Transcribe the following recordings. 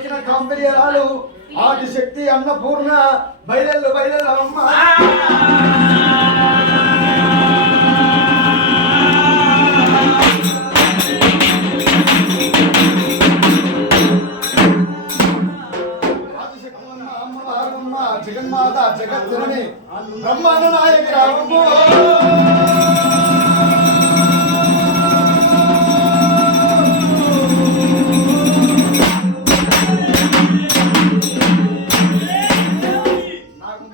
దొరికిన కాంబరియరాలు ఆది శక్తి అన్నపూర్ణ బయలు బయలు అమ్మ జగన్మాత జగత్తుని బ్రహ్మాండ నాయకు నాయకురావు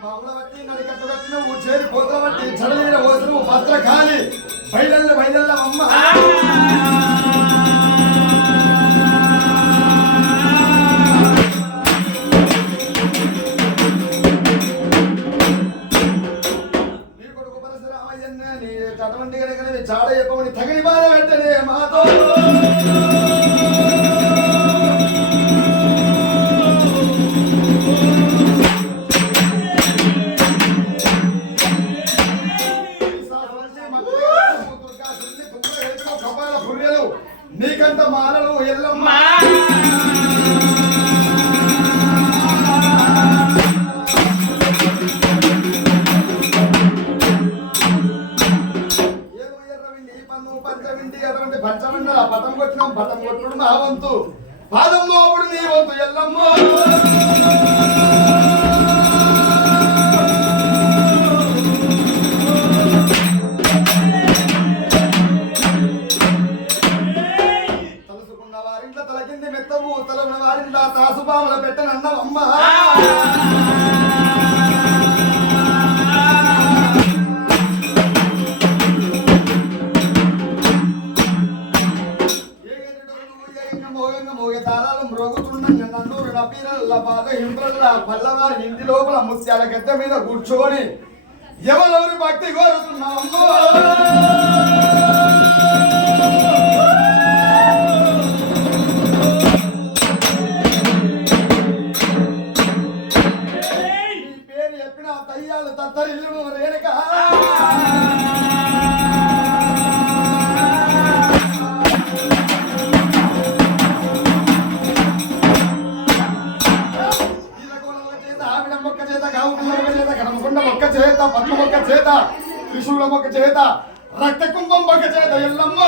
రావమ్మ నడికట్టు బట్టి నువ్వు చేరిపోతా బట్టి చడలీల వదులు బయలల్ల బయలల్ల అమ్మ. చాడ చెప్పమని తగిన బాధ పెట్టనే మాతో. నీకంత మాలలు ఎల్లమ్మ. ఏమో ఎర్రవిండి, పన్ను, పంచవిండి, అటువంటి పంచమండల పటం కొట్టినాం పటం కొట్టుడు నా వంతు. పాదం మోపుడు నీ వంతు ఎల్లమ్మ. తలుసుకున్న వారింట్లో తలకింది మెత్తవు తలన వారిందా? తాసుపాముల పెట్టనన్నాం అమ్మ. పల్లవారి ఇంటి లోపల ముత్యాల గద్దె మీద కూర్చొని ఎవరెవరి భక్తి కోరుతున్నామో చేత, గావున మొక్క చేత, పద్మ మొక్క చేత, త్రిశూల మొక్క చేత రక్త కుంభం మొక్క చేత ఎల్లమ్మ!